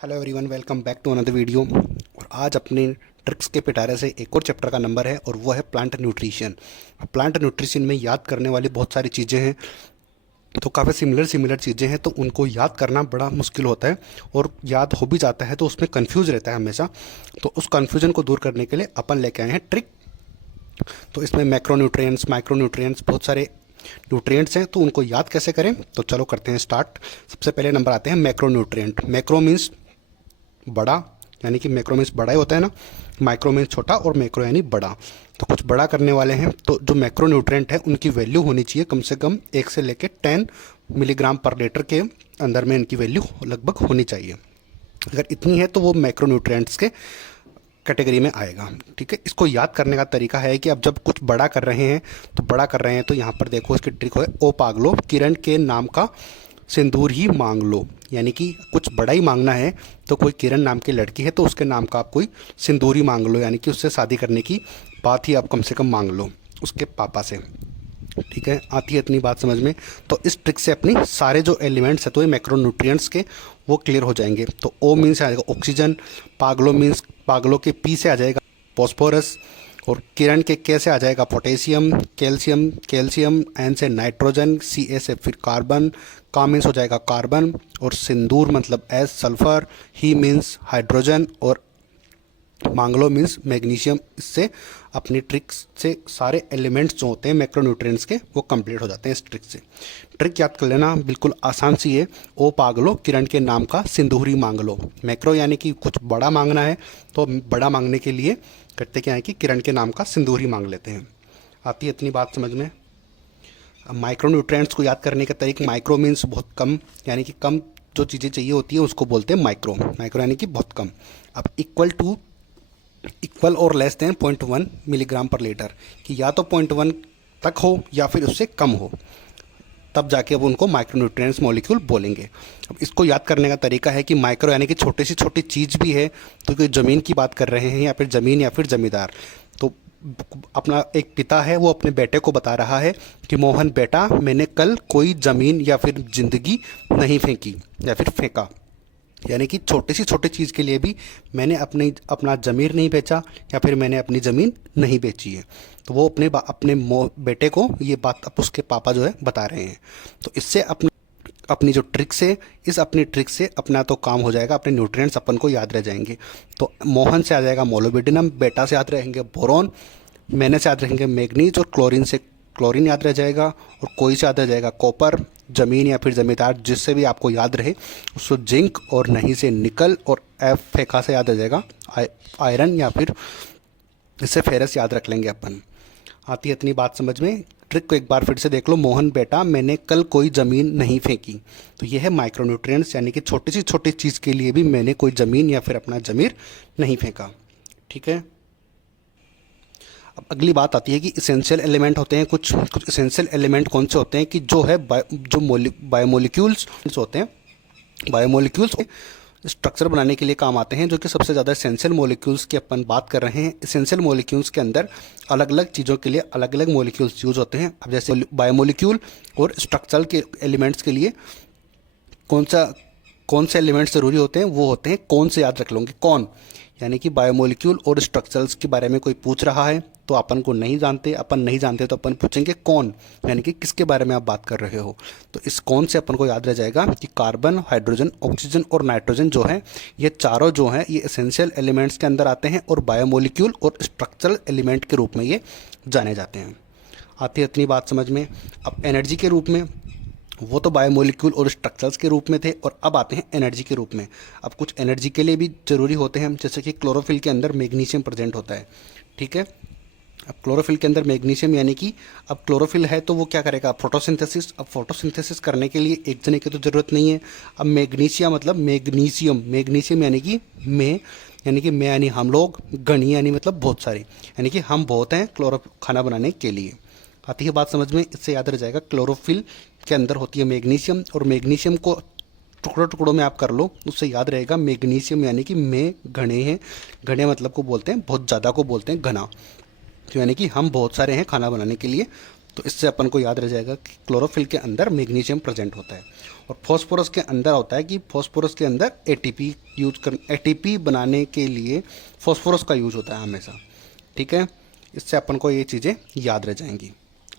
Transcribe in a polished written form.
Hello everyone, welcome back to another video. और आज अपने ट्रिक्स के पिटारे से एक और चैप्टर का नंबर है और वो है प्लांट न्यूट्रिशन। प्लांट न्यूट्रिशन में याद करने वाली बहुत सारी चीज़ें हैं, तो काफ़ी सिमिलर सिमिलर चीज़ें हैं, तो उनको याद करना बड़ा मुश्किल होता है। और याद हो भी जाता है तो उसमें कंफ्यूज रहता है हमेशा। तो उस कन्फ्यूजन को दूर करने के लिए अपन लेके आए हैं ट्रिक। तो इसमें मैक्रोन्यूट्रिएंट्स, माइक्रोन्यूट्रिएंट्स, बहुत सारे न्यूट्रिएंट्स हैं, तो उनको याद कैसे करें। तो चलो करते हैं स्टार्ट। सबसे पहले नंबर आते हैं मैक्रोन्यूट्रिएंट। मैक्रो मीन्स बड़ा, यानी कि मैक्रो मीन्स बड़ा ही होता है ना, माइक्रो मीन्स छोटा और मैक्रो यानी बड़ा। तो कुछ बड़ा करने वाले हैं, तो जो मैक्रो न्यूट्रिएंट है उनकी वैल्यू होनी चाहिए कम से कम 1 से लेकर 10 मिलीग्राम पर लीटर के अंदर में इनकी वैल्यू लगभग होनी चाहिए। अगर इतनी है तो वो मैक्रो न्यूट्रिएंट्स के कैटेगरी में आएगा। ठीक है, इसको याद करने का तरीका है कि अब जब कुछ बड़ा कर रहे हैं तो यहाँ पर देखो इसकी ट्रिक है, ओ पागलो किरण के नाम का सिंदूर ही मांग लो। यानी कि कुछ बड़ा ही मांगना है, तो कोई किरण नाम की लड़की है तो उसके नाम का आप कोई सिंदूर ही मांग लो, यानी कि उससे शादी करने की बात ही आप कम से कम मांग लो उसके पापा से। ठीक है, आती है इतनी बात समझ में। तो इस ट्रिक से अपनी सारे जो एलिमेंट्स हैं तो ये मैक्रोन्यूट्रिएंट्स के वो क्लियर हो जाएंगे। तो ओ मीन्स आ जाएगा ऑक्सीजन, पागलो मीन्स पागलो के पी से आ जाएगा फॉस्फोरस, और किरण के के से आ जाएगा पोटेशियम, कैल्शियम, कैल्शियम एन से नाइट्रोजन, सी ए से फिर कार्बन, का मीन्स हो जाएगा कार्बन, और सिंदूर मतलब एस सल्फर, ही मीन्स हाइड्रोजन, और मांगलो मीन्स मैग्नीशियम। इससे अपनी ट्रिक्स से सारे एलिमेंट्स जो होते हैं मैक्रोन्यूट्रिएंट्स के वो कंप्लीट हो जाते हैं इस ट्रिक से। ट्रिक याद कर लेना, बिल्कुल आसान सी है। ओ पागलो किरण के नाम का सिंदूरी मांग लो। मैक्रो यानी कि कुछ बड़ा मांगना है, तो बड़ा मांगने के लिए करते क्या है कि किरण के नाम का सिंदूरी मांग लेते हैं। आती है इतनी बात समझ में। अब माइक्रोन्यूट्रिएंट्स को याद करने का तरीका, माइक्रो मीन्स बहुत कम, यानी कि कम जो चीज़ें चाहिए होती है उसको बोलते हैं माइक्रो। माइक्रो यानी कि बहुत कम। अब इक्वल और लेस देन 0.1 मिलीग्राम पर लीटर, कि या तो 0.1 तक हो या फिर उससे कम हो, तब जाके अब उनको माइक्रोन्यूट्रिएंट्स मॉलिक्यूल बोलेंगे। अब इसको याद करने का तरीका है कि माइक्रो यानी कि छोटी सी छोटी चीज़ भी है, तो कोई ज़मीन की बात कर रहे हैं या फिर ज़मीन या फिर ज़मींदार। तो अपना एक पिता है वो अपने बेटे को बता रहा है कि मोहन बेटा, मैंने कल कोई ज़मीन या फिर ज़िंदगी नहीं फेंकी या फिर फेंका। यानी कि छोटी सी छोटी चीज़ के लिए भी मैंने अपना ज़मीर नहीं बेचा या फिर मैंने अपनी ज़मीन नहीं बेची है। तो वो अपने बेटे को ये बात अब उसके पापा जो है बता रहे हैं। तो इससे अपनी जो ट्रिक्स है, इस अपनी ट्रिक से अपना तो काम हो जाएगा, अपने न्यूट्रिएंट्स अपन को याद रह जाएंगे। तो मोहन से आ जाएगा मोलोबिडिनम, बेटा से याद रहेंगे बोरॉन, मैंने से याद रहेंगे मैग्नीज, और क्लोरीन से क्लोरीन याद रह जाएगा, और कोई से याद रह जाएगा कॉपर, ज़मीन या फिर ज़मींदार जिससे भी आपको याद रहे उसको जिंक, और नहीं से निकल, और एफ फेका से याद रह जाएगा आयरन, या फिर इससे फेरस याद रख लेंगे अपन। आती है इतनी बात समझ में। ट्रिक को एक बार फिर से देख लो, मोहन बेटा मैंने कल कोई ज़मीन नहीं फेंकी। तो ये है माइक्रोन्यूट्रिएंट्स, यानी कि छोटी सी छोटी चीज़ के लिए भी मैंने कोई ज़मीन या फिर अपना ज़मीर नहीं फेंका। ठीक है, अब अगली बात आती है कि इसेंशियल एलिमेंट होते हैं कुछ कुछ इसेंशियल एलिमेंट कौन से होते हैं कि जो है जो बायोमोलिक्यूल्स होते हैं, बायोमोलिक्यूल्स स्ट्रक्चर बनाने के लिए काम आते हैं, जो कि सबसे ज़्यादा इसेंशियल मोलिक्यूल्स की अपन बात कर रहे हैं। इसेंशियल मोलिक्यूल्स के अंदर अलग अलग चीज़ों के लिए अलग अलग मोलिक्यूल्स यूज़ होते हैं। अब जैसे बायोमोलिक्यूल और स्ट्रक्चरल के एलिमेंट्स के लिए कौन सा कौन से एलिमेंट्स ज़रूरी होते हैं, वो होते हैं कौन से, याद रख लोगे कौन। यानी कि बायोमोलिक्यूल और स्ट्रक्चर्स के बारे में कोई पूछ रहा है तो अपन को नहीं जानते, अपन नहीं जानते तो अपन पूछेंगे कौन, यानी कि किसके बारे में आप बात कर रहे हो। तो इस कौन से अपन को याद रह जाएगा कि कार्बन, हाइड्रोजन, ऑक्सीजन और नाइट्रोजन जो है, ये चारों जो हैं ये एसेंशियल एलिमेंट्स के अंदर आते हैं और बायोमोलिक्यूल और स्ट्रक्चरल एलिमेंट के रूप में ये जाने जाते हैं। आती है इतनी बात समझ में। अब एनर्जी के रूप में, वो तो बायोमोलिक्यूल और स्ट्रक्चर्स के रूप में थे, और अब आते हैं एनर्जी के रूप में। अब कुछ एनर्जी के लिए भी ज़रूरी होते हैं, जैसे कि क्लोरोफिल के अंदर मैग्नीशियम प्रेजेंट होता है। ठीक है, अब क्लोरोफिल के अंदर मैग्नीशियम, यानी कि अब क्लोरोफिल है तो वो क्या करेगा, फोटोसिंथेसिस। अब फोटोसिंथेसिस करने के लिए एक जने की तो ज़रूरत नहीं है। अब मैग्नीशियम मतलब मैग्नीशियम, मैग्नीशियम यानी कि मैं यानी हम लोग, गणी यानी मतलब बहुत सारे, यानी कि हम बहुत हैं क्लोरो खाना बनाने के लिए। आती है बात समझ में। इससे याद रह जाएगा क्लोरोफिल के अंदर होती है मैग्नीशियम, और मैग्नीशियम को टुकड़ों टुकड़ों में आप कर लो, उससे याद रहेगा मैग्नीशियम यानी कि में घने हैं। घने मतलब को बोलते हैं बहुत ज़्यादा को बोलते हैं घना, तो यानी कि हम बहुत सारे हैं खाना बनाने के लिए। तो इससे अपन को याद रह जाएगा कि क्लोरोफिल के अंदर मैग्नीशियम प्रेजेंट होता है। और फॉस्फोरस के अंदर होता है कि फॉस्फोरस के अंदर एटीपी बनाने के लिए फॉस्फोरस का यूज होता है हमेशा। ठीक है, इससे अपन को ये चीज़ें याद रह जाएंगी।